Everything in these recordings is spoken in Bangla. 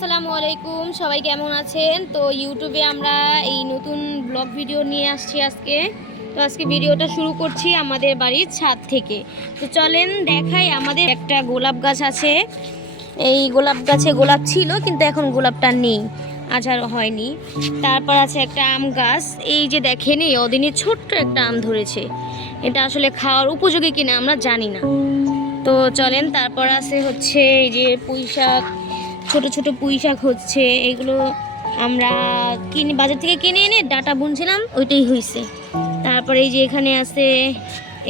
আসসালামু আলাইকুম, সবাই কেমন আছেন? তো ইউটিউবে আমরা এই নতুন ব্লগ ভিডিও নিয়ে আসছি আজকে ভিডিওটা শুরু করছি আমাদের বাড়ির ছাদ থেকে। তো চলেন দেখাই, আমাদের একটা গোলাপ গাছ আছে। এই গোলাপ গাছে গোলাপ ছিল, কিন্তু এখন গোলাপটা নেই, আঝার হয়নি। তারপর আছে একটা আম গাছ, এই যে দেখেন এই অদিনে ছোট্ট একটা আম ধরেছে। এটা আসলে খাওয়ার উপযোগী কিনা আমরা জানি না। তো চলেন, তারপর আছে হচ্ছে এই যে পুঁই শাক, ছোট ছোট পুঁই শাক হচ্ছে। এগুলো আমরা বাজার থেকে কিনে এনে ডাটা বুনছিলাম, ওইটাই হয়েছে। তারপরে এই যে এখানে আছে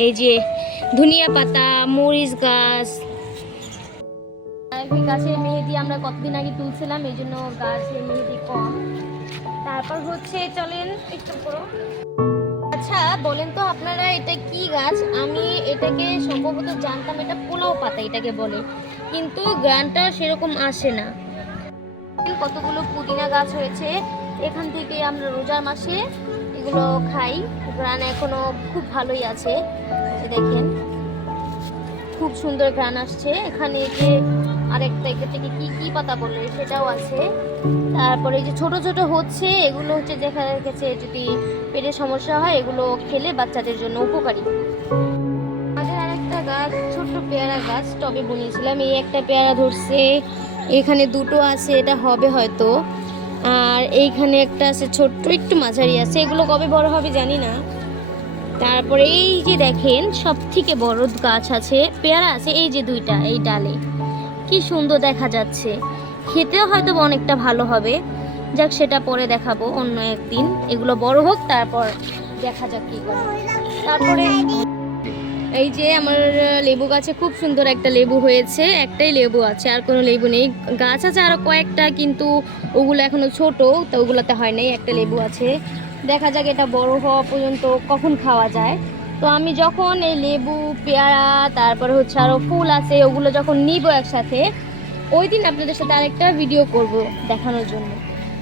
এই যে ধনিয়া পাতা, মরিচ গাছ। গাছের মেহেদি আমরা কতদিন আগে তুলছিলাম, এই জন্য গাছের মেহেদি কম। তারপর হচ্ছে চলেন একটু করো। আচ্ছা বলেন তো আপনারা, এটা কি গাছ? আমি এটাকে সম্ভবত জানতাম এটা পোলাও পাতা এটাকে বলে, কিন্তু গ্রানটা সেরকম আসে না। কতগুলো পুদিনা গাছ হয়েছে, এখান থেকে আমরা রোজার মাসে এগুলো খাই। গ্রান এখনো খুব ভালোই আছে, দেখেন খুব সুন্দর গ্রান আসছে। এখানে যে আরেকটা এটা থেকে কি কি পাতা বলে সেটাও আছে। তারপরে এই যে ছোট ছোট হচ্ছে, এগুলো হচ্ছে দেখা গেছে যদি পেটের সমস্যা হয় এগুলো খেলে বাচ্চাদের জন্য উপকারী। আমাদের আরেকটা গাছ ছোট্ট পেয়ারা গাছ, টবে বুনিয়েছিলাম। এই একটা পেয়ারা ধরছে, এখানে দুটো আছে, এটা হবে হয়তো। আর এইখানে একটা আছে ছোট্ট, একটু মাঝারি আছে, এগুলো কবে বড় হবে জানি না। তারপরে এই যে দেখেন সব থেকে বড় গাছ আছে, পেয়ারা আছে এই যে দুইটা, এই ডালে কি সুন্দর দেখা যাচ্ছে। খেতেও হয়তো অনেকটা ভালো হবে, যাক সেটা পরে দেখাবো অন্য একদিন। এগুলো বড় হোক, তারপর দেখা যাক কি করে। তারপরে এই যে আমার লেবু গাছে খুব সুন্দর একটা লেবু হয়েছে, একটাই লেবু আছে, আর কোনো লেবু নেই। গাছ আছে আরো কয়েকটা, কিন্তু ওগুলো এখনো ছোট, তো ওগুলোতে হয় নাই। একটা লেবু আছে, দেখা যাক এটা বড় হওয়া পর্যন্ত কখন খাওয়া যায়। তো আমি যখন এই লেবু, পেয়ারা, তারপরে হচ্ছে আরো ফুল আছে, ওগুলো যখন নিব একসাথে, ওই দিন আপনাদের সাথে আরেকটা ভিডিও করব দেখানোর জন্য।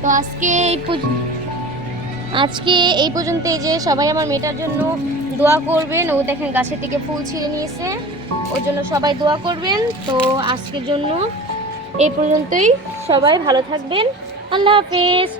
তো আজকে এই পর্যন্ত। এই যে সবাই আমার মেয়েটার জন্য দোয়া করবেন, ও দেখেন গাছের থেকে ফুল ছিঁড়ে নিয়েছে, ওর জন্য সবাই দোয়া করবেন। তো আজকের জন্য এই পর্যন্তই, সবাই ভালো থাকবেন, আল্লাহ হাফেজ।